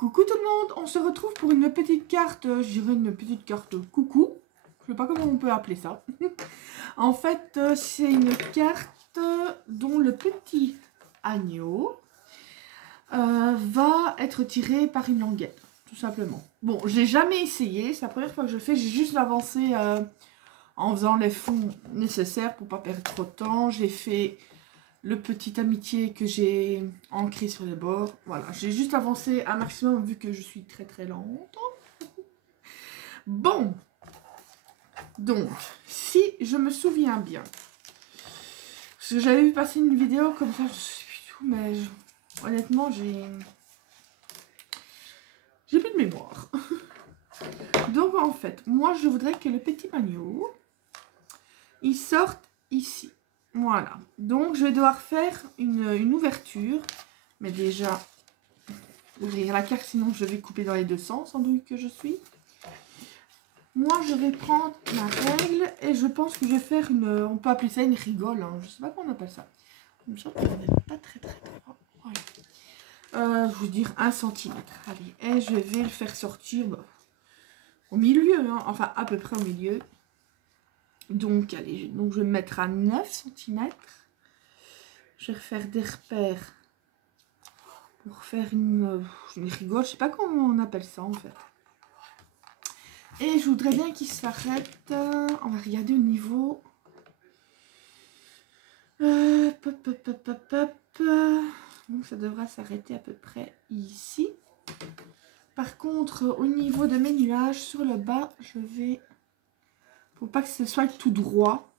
Coucou tout le monde, on se retrouve pour une petite carte, je dirais une petite carte coucou. Je sais pas comment on peut appeler ça. En fait, c'est une carte dont le petit agneau va être tiré par une languette, tout simplement. Bon, j'ai jamais essayé, c'est la première fois que je le fais, j'ai juste avancé en faisant les fonds nécessaires pour pas perdre trop de temps. J'ai fait le petit amitié que j'ai ancré sur les bords. Voilà, j'ai juste avancé un maximum vu que je suis très lente. Bon, donc, si je me souviens bien, parce que j'avais vu passer une vidéo comme ça, je sais plus tout, mais honnêtement, j'ai plus de mémoire. Donc en fait, moi je voudrais que le petit agneau, il sorte ici. Voilà, donc je vais devoir faire une ouverture, mais déjà ouvrir la carte, sinon je vais couper dans les deux sens, en douille que je suis. Moi je vais prendre ma règle et je pense que je vais faire une, on peut appeler ça une rigole, hein. Je sais pas comment on appelle ça. Comme ça, on n'est pas très droit. Voilà. Je veux dire 1 cm. Allez, et je vais le faire sortir au milieu, hein. Enfin à peu près au milieu. Donc allez, donc je vais me mettre à 9 cm. Je vais refaire des repères pour faire une rigole, je sais pas comment on appelle ça en fait. Et je voudrais bien qu'il s'arrête. On va regarder au niveau. Donc ça devra s'arrêter à peu près ici. Par contre, au niveau de mes nuages, sur le bas, je vais... Faut pas que ce soit tout droit.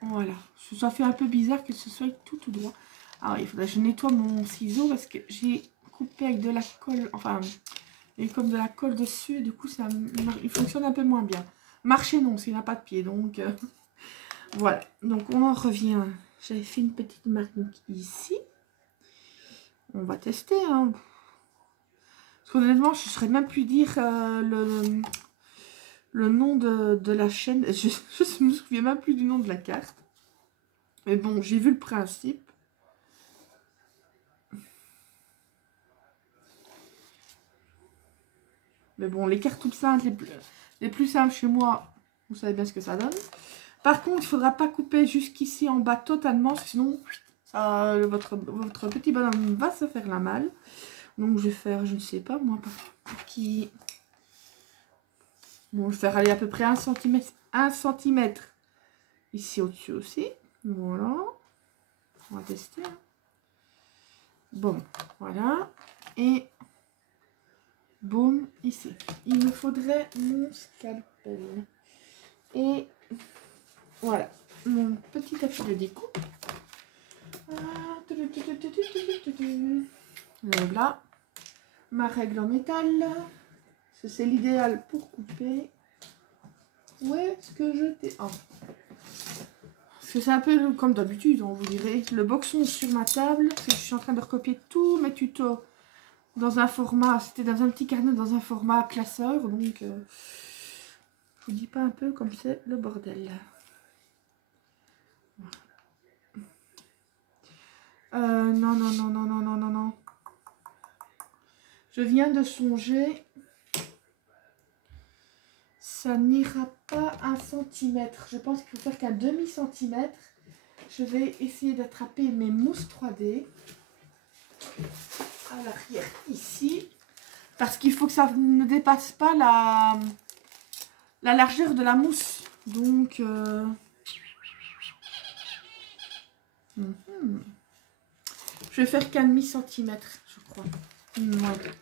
Voilà. Ça fait un peu bizarre que ce soit tout droit. Alors, il faudrait que je nettoie mon ciseau parce que j'ai coupé avec de la colle. Enfin, il y a comme de la colle dessus. Et du coup, ça, il fonctionne un peu moins bien. Marcher, non, s'il n'a pas de pied. Donc, voilà. Donc, on en revient. J'avais fait une petite marque ici. On va tester, hein. Parce qu'honnêtement, je ne saurais même plus dire le nom de la chaîne. Je ne me souviens même plus du nom de la carte. Mais bon, j'ai vu le principe. Mais bon, les cartes toutes simples, les plus simples chez moi, vous savez bien ce que ça donne. Par contre, il ne faudra pas couper jusqu'ici en bas totalement, sinon ça, votre petit bonhomme va se faire la malle. Donc je vais faire, je ne sais pas moi, qui... Bon, je vais faire aller à peu près 1 cm ici au-dessus aussi. Voilà. On va tester. Bon, voilà. Et boum, ici. Il me faudrait mon scalpel. Et voilà, mon petit tapis de découpe. Là, ma règle en métal. C'est l'idéal pour couper. Où est-ce que je t'ai... Oh. Parce que c'est un peu comme d'habitude, on vous dirait. Le boxon sur ma table. Parce que je suis en train de recopier tous mes tutos dans un format. C'était dans un petit carnet, dans un format classeur. Donc, je vous dis pas un peu comme c'est le bordel. Non. Je viens de songer. Ça n'ira pas 1 cm. Je pense qu'il faut faire qu'un demi-centimètre. Je vais essayer d'attraper mes mousses 3D à l'arrière ici. Parce qu'il faut que ça ne dépasse pas la largeur de la mousse. Donc... Je vais faire qu'un demi-centimètre, je crois. Ouais.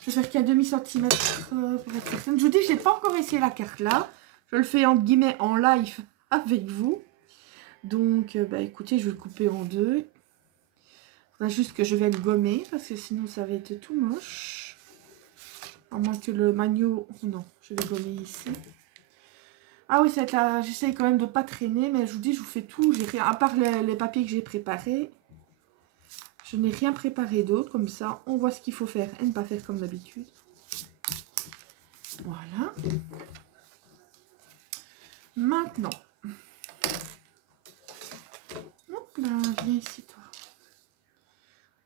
Je vais faire qu'un demi-centimètre pour être certaine. Je vous dis, je n'ai pas encore essayé la carte là. Je le fais entre guillemets en live avec vous. Donc, bah écoutez, je vais le couper en deux. Il faudra juste que je vienne gommer parce que sinon ça va être tout moche. À moins que le magneau... Non, je vais gommer ici. Ah oui, j'essaye quand même de ne pas traîner, mais je vous dis, je vous fais tout. J'ai rien, à part les papiers que j'ai préparés. Je n'ai rien préparé d'autre, comme ça, on voit ce qu'il faut faire et ne pas faire comme d'habitude. Voilà. Maintenant, hop là, viens ici toi.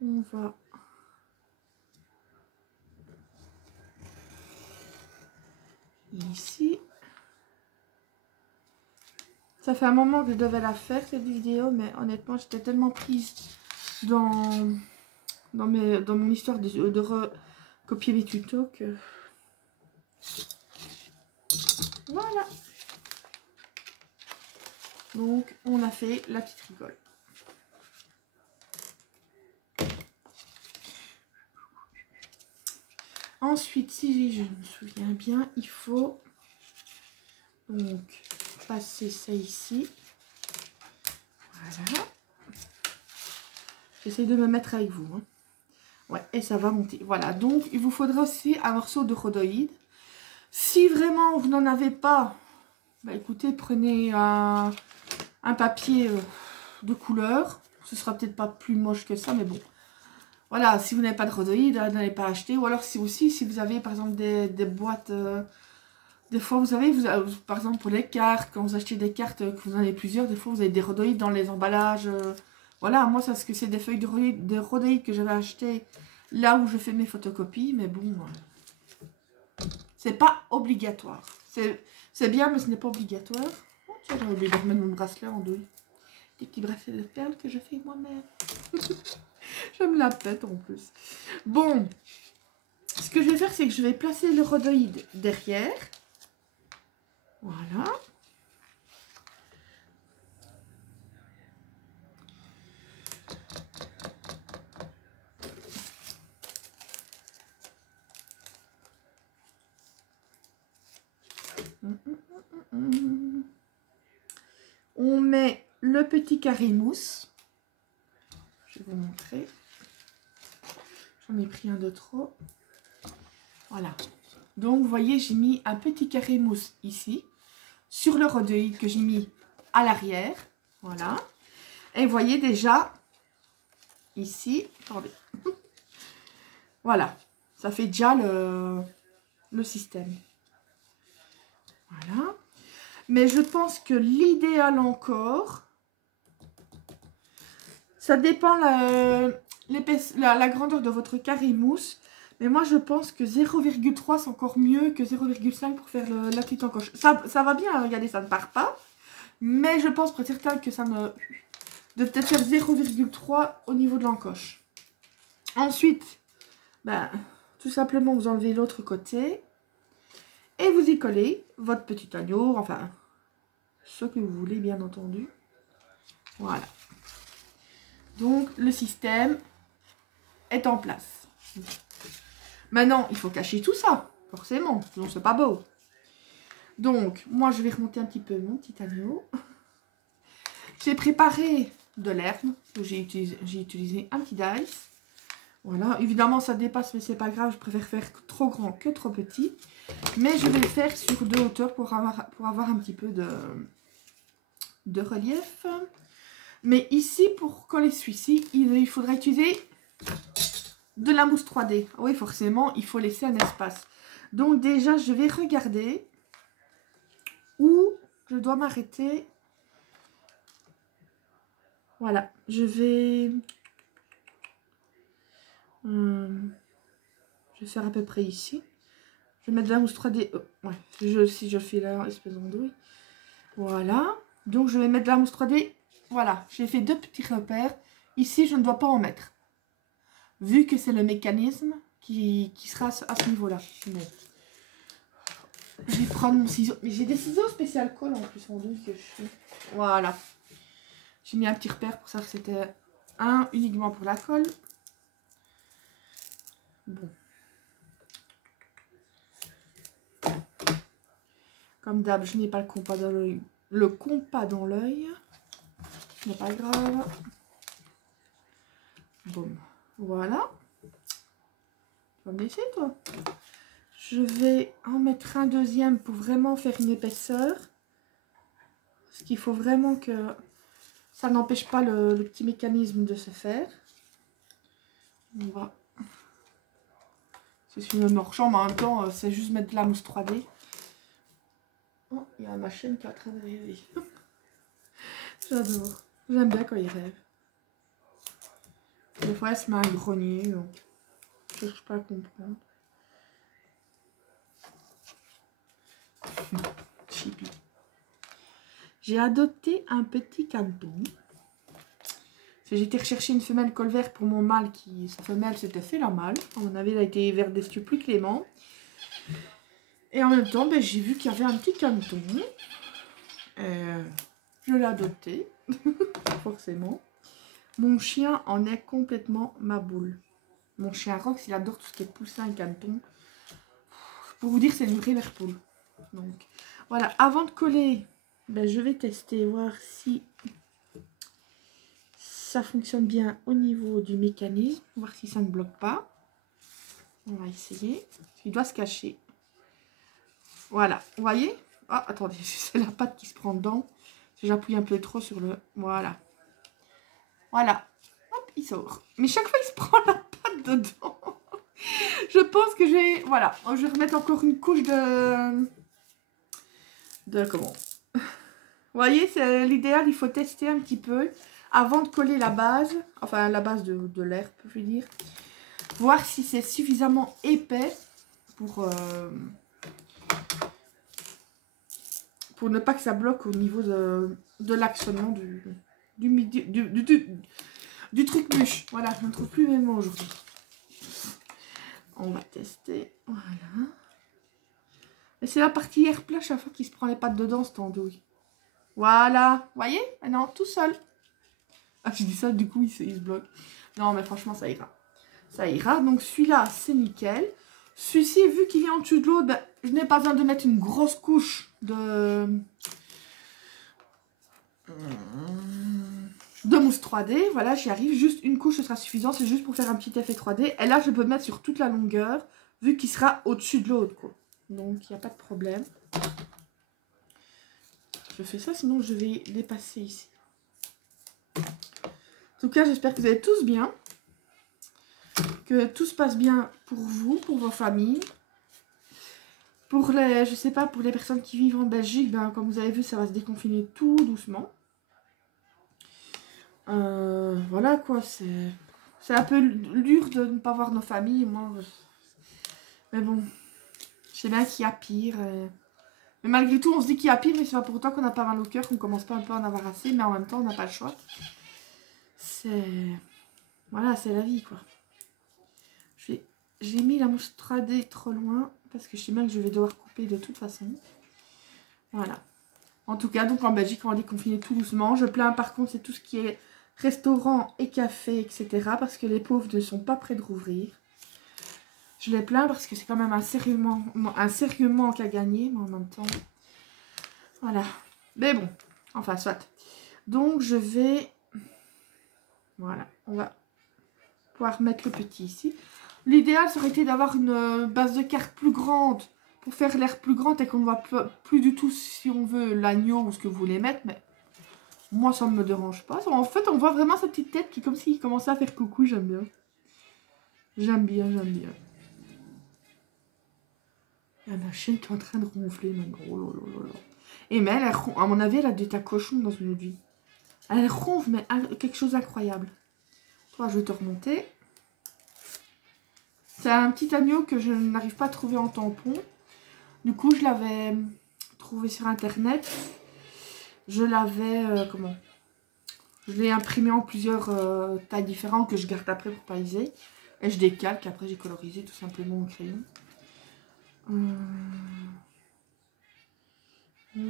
On va ici. Ça fait un moment que je devais la faire cette vidéo, mais honnêtement j'étais tellement prise dans mon histoire de recopier mes tutos que... Voilà. Donc on a fait la petite rigole. Ensuite, si je me souviens bien, il faut donc passer ça ici. Voilà. J'essaie de me mettre avec vous. Hein. Ouais, et ça va monter. Voilà, donc il vous faudra aussi un morceau de rhodoïde. Si vraiment vous n'en avez pas, bah écoutez, prenez un papier de couleur. Ce sera peut-être pas plus moche que ça, mais bon. Voilà, si vous n'avez pas de rhodoïde, n'allez pas acheter. Ou alors si vous avez par exemple des boîtes, des fois vous avez, par exemple pour les cartes, quand vous achetez des cartes, que vous en avez plusieurs, des fois vous avez des rhodoïdes dans les emballages. Voilà, moi ça, c'est des feuilles de rhodoïde que j'avais achetées là où je fais mes photocopies. Mais bon, c'est pas obligatoire. C'est bien, mais ce n'est pas obligatoire. Oh, tiens, j'ai oublié de remettre mon bracelet en douille. Des petits bracelets de perles que je fais moi-même. Je me la pète en plus. Bon, ce que je vais faire, c'est que je vais placer le rhodoïde derrière. Voilà. On met le petit carré mousse. Je vais vous montrer. J'en ai pris un de trop. Voilà. Donc, vous voyez, j'ai mis un petit carré mousse ici, sur le rhodoïde que j'ai mis à l'arrière. Voilà. Et vous voyez déjà, ici, attendez. Voilà. Ça fait déjà le système. Voilà. Mais je pense que l'idéal encore, ça dépend la grandeur de votre carré mousse. Mais moi, je pense que 0,3 c'est encore mieux que 0,5 pour faire la petite encoche. Ça va bien, regardez, ça ne part pas. Mais je pense pour certain que ça ne... de peut-être faire 0,3 au niveau de l'encoche. Ensuite, ben, tout simplement, vous enlevez l'autre côté. Et vous y collez votre petit agneau, enfin, ce que vous voulez, bien entendu. Voilà. Donc, le système est en place. Maintenant, il faut cacher tout ça, forcément, sinon c'est pas beau. Donc, moi, je vais remonter un petit peu mon petit agneau. J'ai préparé de l'herbe, j'ai utilisé un petit dice. Voilà, évidemment, ça dépasse, mais c'est pas grave, je préfère faire trop grand que trop petit. Mais je vais le faire sur 2 hauteurs pour avoir un petit peu de relief. Mais ici, pour coller celui-ci, il faudra utiliser de la mousse 3D. Oui, forcément, il faut laisser un espace. Donc déjà, je vais regarder où je dois m'arrêter. Voilà, je vais faire à peu près ici. Je vais mettre de la mousse 3D. Ouais, si je fais là, espèce d'andouille. Voilà. Donc, je vais mettre de la mousse 3D. Voilà, j'ai fait 2 petits repères. Ici, je ne dois pas en mettre. Vu que c'est le mécanisme qui sera à ce niveau-là. Je vais prendre mon ciseau. Mais j'ai des ciseaux spécial colle en plus en douille que je fais. Voilà. J'ai mis un petit repère pour ça que c'était un uniquement pour la colle. Bon. Comme d'hab, je n'ai pas le compas dans l'œil. Le compas dans l'œil. Ce n'est pas grave. Bon. Voilà. Tu vas me laisser, toi? Je vais en mettre un deuxième pour vraiment faire une épaisseur. Parce qu'il faut vraiment que ça n'empêche pas le petit mécanisme de se faire. On va. C'est une chambre, mais en même temps, c'est juste mettre de la mousse 3D. Oh, il y a ma chaîne qui est en train de rêver. J'adore. J'aime bien quand il rêve. Des fois, elle se met à grogner, donc je cherche pas à comprendre. Chibi. J'ai adopté un petit canton. J'ai été rechercher une femelle colvert pour mon mâle qui, sa femelle s'était fait la malle. À mon avis, elle a été vers des cieux plus cléments. Et en même temps, ben, j'ai vu qu'il y avait un petit canton. Je l'ai adopté, forcément. Mon chien en est complètement ma boule. Mon chien Rox, il adore tout ce qui est poussin et canton. Pour vous dire, c'est une vraie mère poule. Donc, voilà. Avant de coller, ben, je vais tester, voir si ça fonctionne bien au niveau du mécanisme. Voir si ça ne bloque pas. On va essayer. Il doit se cacher. Voilà. Vous voyez? Ah, attendez, c'est la patte qui se prend dedans. Si j'appuie un peu trop sur le... Voilà. Voilà. Hop, il sort. Mais chaque fois, il se prend la patte dedans. Je pense que j'ai... Voilà. Je vais remettre encore une couche de... Comment? Vous voyez, c'est l'idéal. Il faut tester un petit peu avant de coller la base. Enfin, la base de l'herbe, je veux dire. Voir si c'est suffisamment épais pour ne pas que ça bloque au niveau de l'actionnement du truc bûche. Voilà, je ne trouve plus mes mots aujourd'hui. On va tester. Voilà. Et c'est la partie air plat chaque fois qu'il se prend les pattes dedans, cette andouille. Voilà. Vous voyez? Maintenant, tout seul. Ah, je dis ça, du coup, il se bloque. Non, mais franchement, ça ira. Ça ira. Donc, celui-là, c'est nickel. Celui-ci, vu qu'il est en dessous de l'autre, ben, je n'ai pas besoin de mettre une grosse couche de mousse 3D. Voilà, j'y arrive. Juste une couche, ce sera suffisant. C'est juste pour faire un petit effet 3D. Et là, je peux le mettre sur toute la longueur, vu qu'il sera au-dessus de l'autre, quoi. Donc, il n'y a pas de problème. Je fais ça, sinon je vais les passer ici. En tout cas, j'espère que vous allez tous bien. Que tout se passe bien pour vous, pour vos familles. Pour les, je sais pas, pour les personnes qui vivent en Belgique, ben, comme vous avez vu, ça va se déconfiner tout doucement. Voilà quoi, c'est un peu dur de ne pas voir nos familles. Moi, mais bon, je sais bien qu'il y a pire. Mais malgré tout, on se dit qu'il y a pire, mais c'est pas pour autant qu'on n'a pas mal au cœur, qu'on commence pas un peu à en avoir assez, mais en même temps, on n'a pas le choix. Voilà, c'est la vie, quoi. J'ai mis la mousse 3D trop loin, parce que je sais bien que je vais devoir couper de toute façon. Voilà. En tout cas, donc en Belgique, on va déconfiner tout doucement. Je plains par contre, c'est tout ce qui est restaurant et café, etc. Parce que les pauvres ne sont pas prêts de rouvrir. Je les plains parce que c'est quand même un sérieux manque à gagner, mais en même temps, voilà. Mais bon, enfin, soit. Donc, je vais... Voilà, on va pouvoir mettre le petit ici. L'idéal, ça aurait été d'avoir une base de carte plus grande pour faire l'air plus grande et qu'on ne voit plus du tout si on veut l'agneau ou ce que vous voulez mettre, mais moi, ça ne me dérange pas. En fait, on voit vraiment sa petite tête qui est comme s'il commençait à faire coucou, j'aime bien. J'aime bien, j'aime bien. Ah, ma chienne qui est en train de ronfler maintenant. Oh là là là. Et mais elle, à mon avis, elle a dû être à cochon dans une autre vie. Elle ronfle, mais quelque chose d'incroyable. Toi, je vais te remonter. C'est un petit agneau que je n'arrive pas à trouver en tampon. Du coup, je l'avais trouvé sur internet. Je l'avais, je l'ai imprimé en plusieurs tailles différentes que je garde après pour paliser. Et je décalque, après j'ai colorisé tout simplement au crayon. On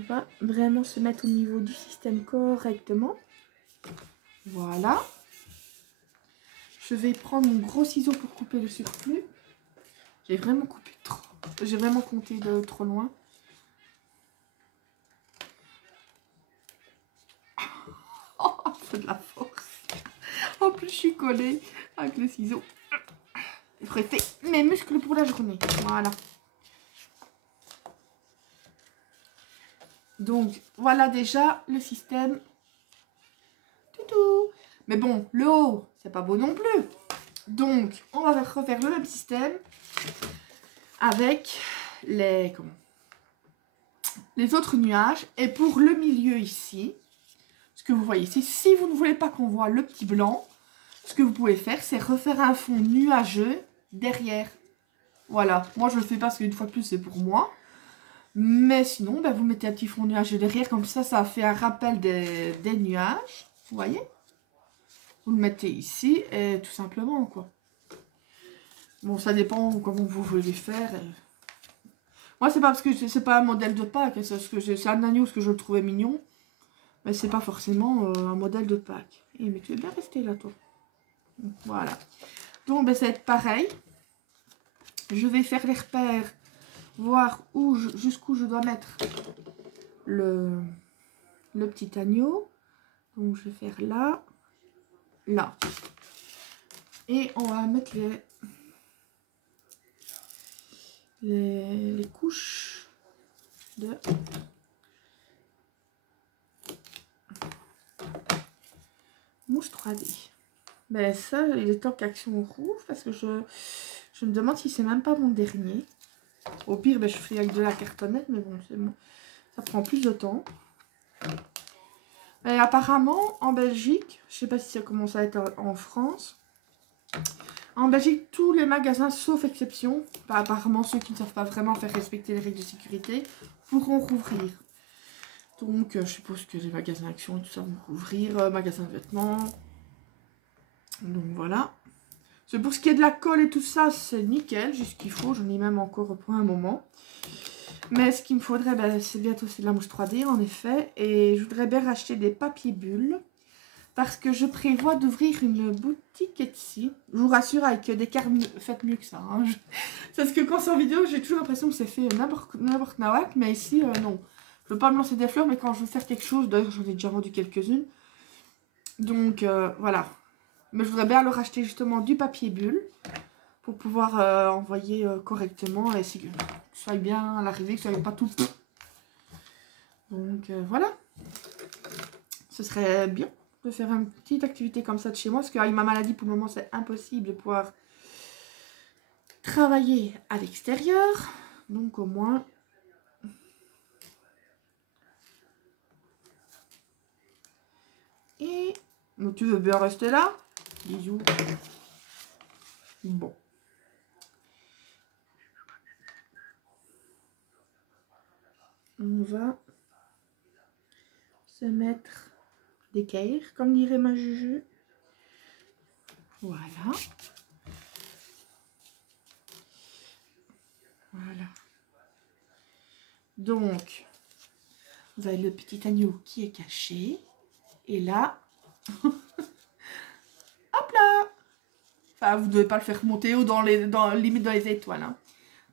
va vraiment se mettre au niveau du système correctement. Voilà. Je vais prendre mon gros ciseau pour couper le surplus. J'ai vraiment coupé trop. J'ai vraiment compté de trop loin. Oh, c'est de la force. En plus, je suis collée avec le ciseau. J'aurais fait mes muscles pour la journée. Voilà. Donc, voilà déjà le système. Toutou. Mais bon, le haut, c'est pas beau non plus. Donc, on va refaire le même système avec les autres nuages. Et pour le milieu ici, ce que vous voyez ici, si vous ne voulez pas qu'on voit le petit blanc, ce que vous pouvez faire, c'est refaire un fond nuageux derrière. Voilà, moi je le fais parce qu'une fois de plus, c'est pour moi. Mais sinon, ben, vous mettez un petit fond nuage derrière, comme ça fait un rappel des nuages. Vous voyez? Vous le mettez ici, et tout simplement, quoi. Bon, ça dépend comment vous voulez faire. Moi, c'est pas parce que c'est pas un modèle de Pâques, c'est un agneau parce que je le trouvais mignon. Mais c'est pas forcément un modèle de Pâques. Et mais tu es bien resté là, toi. Voilà. Donc, ben, ça va être pareil. Je vais faire les repères, voir jusqu'où je dois mettre le petit agneau. Donc, je vais faire là, là. Et on va mettre les couches de mousse 3D. Mais ça, il est temps qu'Action rouvre parce que je me demande si c'est même pas mon dernier. Au pire, ben, je ferai avec de la cartonnette, mais bon, ça prend plus de temps. Et apparemment, en Belgique, je sais pas si ça commence à être en France, en Belgique, tous les magasins, sauf exception, apparemment ceux qui ne savent pas vraiment faire respecter les règles de sécurité, pourront rouvrir. Donc, je suppose que les magasins Action et tout ça vont rouvrir, magasins de vêtements. Donc, voilà. C'est pour ce qui est de la colle et tout ça, c'est nickel, j'ai ce qu'il faut, j'en ai même encore pour un moment. Mais ce qu'il me faudrait, ben, c'est bientôt de la mousse 3D, en effet. Et je voudrais bien racheter des papiers bulles. Parce que je prévois d'ouvrir une boutique Etsy. Je vous rassure, avec des cartes, faites mieux que ça. Hein. Parce que quand c'est en vidéo, j'ai toujours l'impression que c'est fait n'importe nawak. Mais ici, non. Je veux pas me lancer des fleurs, mais quand je veux faire quelque chose, d'ailleurs j'en ai déjà vendu quelques-unes. Donc voilà. Mais je voudrais bien leur acheter justement du papier bulle. Pour pouvoir envoyer correctement. Et que ce soit bien à l'arrivée, que ce soit pas tout. Donc voilà. Ce serait bien de faire une petite activité comme ça de chez moi, parce qu'avec ma maladie, pour le moment, c'est impossible de pouvoir travailler à l'extérieur. Donc, au moins... Et... Donc, tu veux bien rester là? Bisous. Bon. On va se mettre d'équerre, comme dirait ma Juju. Voilà. Voilà. Donc, vous avez le petit agneau qui est caché. Et là, hop là. Enfin, vous ne devez pas le faire monter haut limite dans les étoiles. Hein.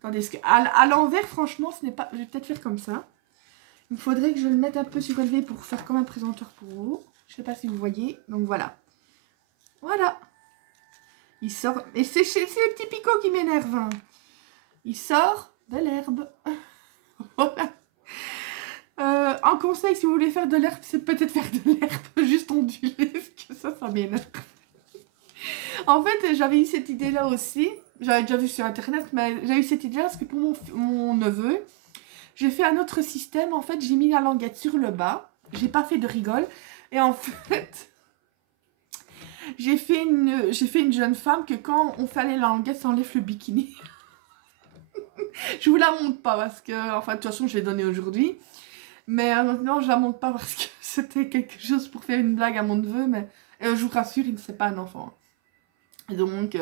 Tandis qu'à l'envers, franchement, ce n'est pas... Je vais peut-être faire comme ça. Il faudrait que je le mette un peu surélevé pour faire comme un présentoir pour vous. Je ne sais pas si vous voyez. Donc voilà. Voilà. Il sort... Et c'est les petits picots qui m'énervent. Hein. Il sort de l'herbe. Voilà. Un conseil, si vous voulez faire de l'herbe, c'est peut-être faire de l'herbe juste ondulée. Parce que ça m'énerve. En fait, j'avais eu cette idée-là aussi. J'avais déjà vu sur Internet, mais j'ai eu cette idée-là parce que pour mon neveu, j'ai fait un autre système. En fait, j'ai mis la languette sur le bas. J'ai pas fait de rigole. Et en fait, j'ai fait une jeune femme que quand on fait aller la languette, ça enlève le bikini. Je vous la montre pas parce que, enfin, de toute façon, je l'ai donnée aujourd'hui. Mais maintenant, je la montre pas parce que c'était quelque chose pour faire une blague à mon neveu. Mais je vous rassure, il ne sait pas un enfant. Donc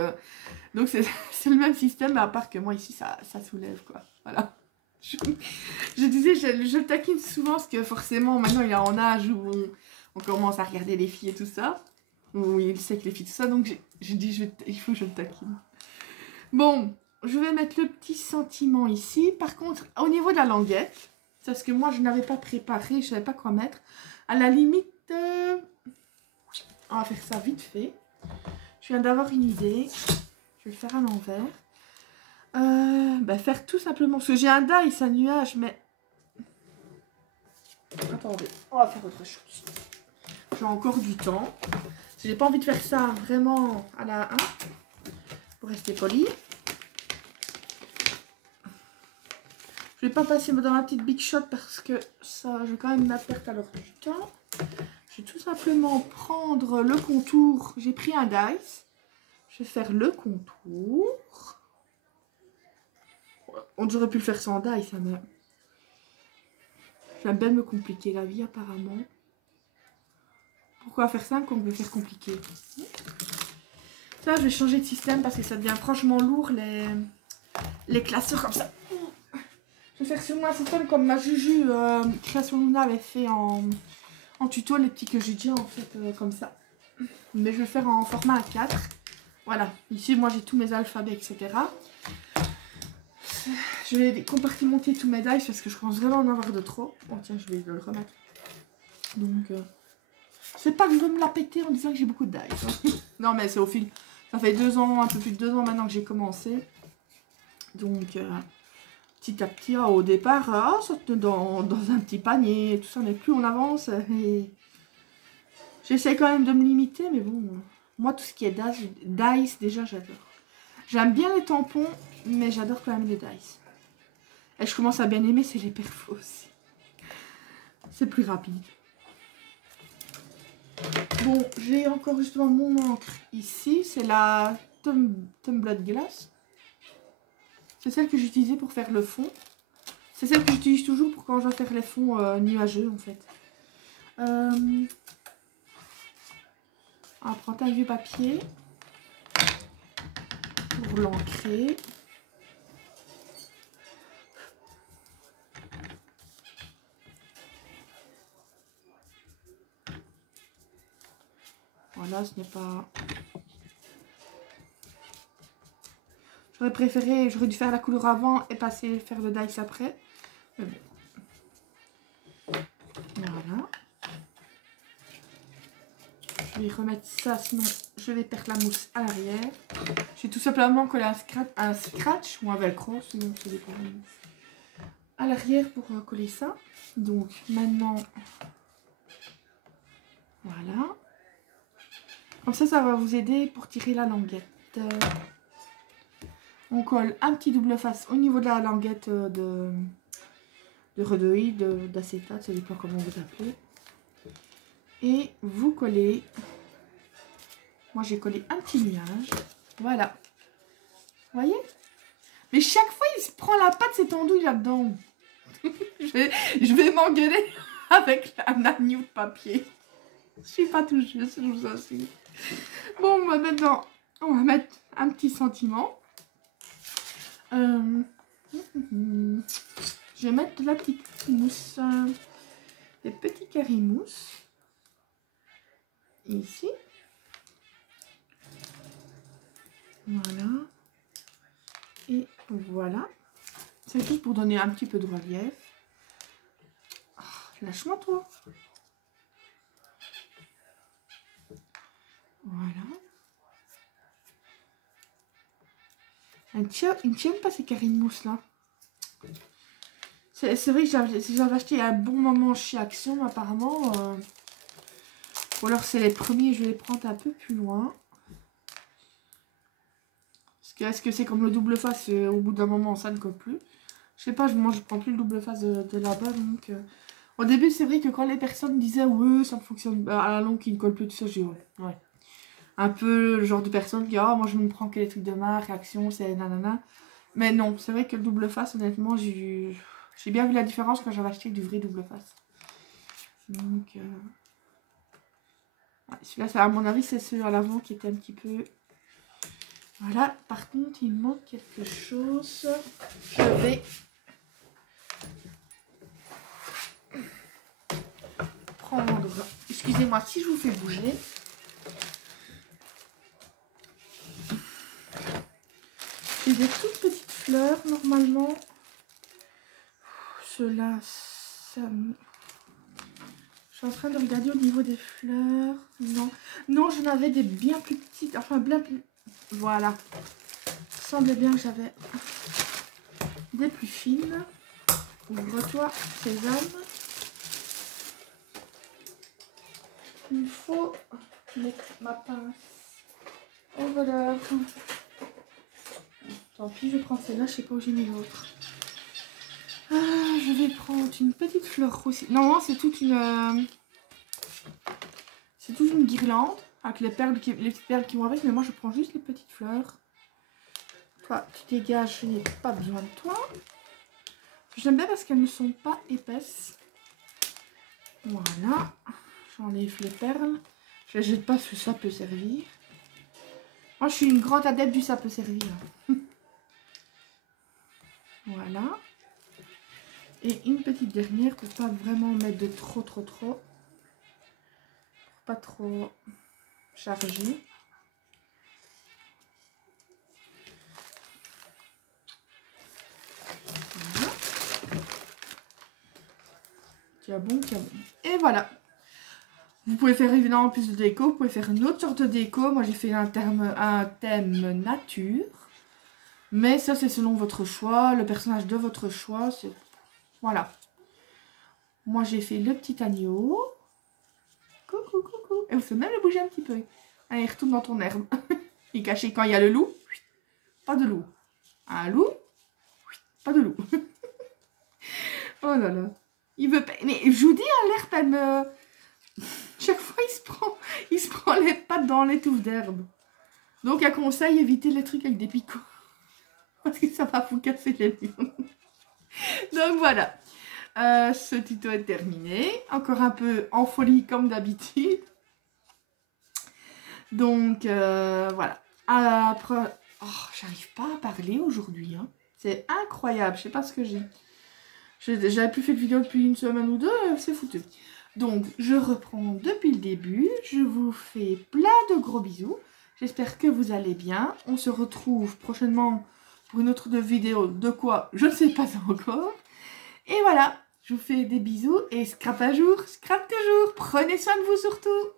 c'est le même système, mais à part que moi ici ça soulève quoi. Voilà. Je disais, je le taquine souvent parce que forcément maintenant il est en âge où on commence à regarder les filles et tout ça. Où il sait que les filles tout ça, donc j'ai dit il faut que je le taquine. Bon, je vais mettre le petit sentiment ici. Par contre, au niveau de la languette, c'est parce que moi je n'avais pas préparé, je savais pas quoi mettre. À la limite, on va faire ça vite fait. Je viens d'avoir une idée. Je vais le faire à l'envers. Faire tout simplement. Parce que j'ai un dice, un nuage, mais... Attendez, on va faire autre chose. J'ai encore du temps. J'ai pas envie de faire ça vraiment à la 1. Pour rester poli. Je vais pas passer dans ma petite big shot parce que ça, je vais quand même la perdre à l'heure du temps. Je vais tout simplement prendre le contour. J'ai pris un dice. Je vais faire le contour. On aurait pu le faire sans dice, mais J'aime bien me compliquer la vie apparemment. Pourquoi faire simple quand on veut faire compliqué? Ça, je vais changer de système parce que ça devient franchement lourd les classeurs comme ça. Je vais faire sûrement un système comme ma Juju Création Luna avait fait en tuto, les petits que j'ai déjà en fait comme ça. Mais je vais le faire en format A4. Voilà, ici moi j'ai tous mes alphabets, etc. Je vais compartimenter tous mes dice parce que je commence vraiment à en avoir de trop. Oh tiens, je vais le remettre. Donc, c'est pas que je veux me la péter en disant que j'ai beaucoup de dice. Hein. Non mais c'est au fil. Ça fait 2 ans, un peu plus de 2 ans maintenant que j'ai commencé. Donc, petit à petit, au départ, ça dans un petit panier, tout ça, mais plus on avance. Et j'essaie quand même de me limiter, mais bon, moi tout ce qui est dice déjà j'adore. J'aime bien les tampons, mais j'adore quand même les dice. Et je commence à bien aimer, c'est les perfos aussi. C'est plus rapide. Bon, j'ai encore justement mon encre ici, c'est la Tumbler Glass. C'est celle que j'utilisais pour faire le fond. C'est celle que j'utilise toujours pour quand je dois faire les fonds nuageux en fait. On va prendre un vieux papier pour l'ancrer. Voilà, ce n'est pas... J'aurais préféré, j'aurais dû faire la couleur avant et faire le dice après. Mais bon. Voilà. Je vais remettre ça, sinon je vais perdre la mousse à l'arrière. J'ai tout simplement collé un scratch ou un velcro, sinon c'est des problèmes. À l'arrière pour coller ça. Donc maintenant, voilà. Comme ça va vous aider pour tirer la languette. On colle un petit double face au niveau de la languette de rhodoïde, d'acétate, ça dépend comment vous appelez. Et vous collez. Moi j'ai collé un petit nuage. Voilà. Vous voyez? Mais chaque fois il se prend la pâte, cette andouille là-dedans. je vais m'engueuler avec un agneau de papier. Je suis pas tout juste, je vous assure. Bon, bah maintenant, on va mettre un petit sentiment. Je vais mettre de la petite mousse, des petits carrés mousse. Ici. Voilà. Et voilà. C'est juste pour donner un petit peu de relief. Oh, lâche-moi toi. Voilà. Il ne tiennent pas ces carrés de mousse là. C'est vrai que j'avais acheté à un bon moment chez Action apparemment. Ou alors c'est les premiers, je vais les prendre un peu plus loin. Est-ce que c'est comme le double face, au bout d'un moment ça ne colle plus. Je sais pas, moi je prends plus le double face de là-bas. Donc au début c'est vrai que quand les personnes disaient ouais ça ne fonctionne à la longue qui ne colle plus tout ça, j'ai ouais. Un peu le genre de personne qui moi je ne prends que les trucs de marque, Action, c'est nanana. Mais non, c'est vrai que le double face honnêtement j'ai bien vu la différence quand j'avais acheté du vrai double face. Donc ouais, celui-là à mon avis c'est celui à l'avant qui était un petit peu... Voilà, par contre, il manque quelque chose. Je vais prendre... Excusez-moi si je vous fais bouger. J'ai des toutes petites fleurs, normalement. Ceux-là, ça... Je suis en train de regarder au niveau des fleurs. Non, non, j'en avais des bien plus petites. Enfin, bien plus... Voilà. Il semblait bien que j'avais des plus fines. Ouvre-toi, sésame. Il faut mettre ma pince au voleur. Tant pis, je vais prendre celle-là. Je sais pas où j'ai mis l'autre. Je vais prendre une petite fleur aussi. Normalement, c'est toute une... c'est toute une guirlande. Avec les petites perles qui vont avec. Mais moi, je prends juste les petites fleurs. Toi, tu dégages, je n'ai pas besoin de toi. J'aime bien parce qu'elles ne sont pas épaisses. Voilà. J'enlève les perles. Je ne les jette pas parce que ça peut servir. Moi, je suis une grande adepte du ça peut servir. Voilà. Et une petite dernière pour pas vraiment mettre de trop. Pour pas trop charger. Voilà. Tiens bon. Et voilà. Vous pouvez faire évidemment plus de déco. Vous pouvez faire une autre sorte de déco. Moi, j'ai fait un thème nature. Mais ça, c'est selon votre choix. Le personnage de votre choix. Voilà. Moi, j'ai fait le petit agneau. Coucou. Et vous faites même le bouger un petit peu. Allez, retourne dans ton herbe. Il est caché quand il y a le loup. Pas de loup. Un loup. Pas de loup. Oh là là. Il veut pas... Mais je vous dis, l'herbe, elle me... Chaque fois, il se prend les pattes dans les touffes d'herbe. Donc, un conseil, évitez les trucs avec des picots. Parce que ça va vous casser les lions. Donc, voilà. Ce tuto est terminé. Encore un peu en folie comme d'habitude. Donc, voilà. Après... Oh, j'arrive pas à parler aujourd'hui. Hein. C'est incroyable. Je sais pas ce que j'ai. J'avais plus fait de vidéo depuis une semaine ou deux. C'est foutu. Donc, je reprends depuis le début. Je vous fais plein de gros bisous. J'espère que vous allez bien. On se retrouve prochainement pour une autre vidéo. De quoi? Je ne sais pas encore. Et voilà. Je vous fais des bisous et scrap à jour, scrap toujours. Prenez soin de vous surtout.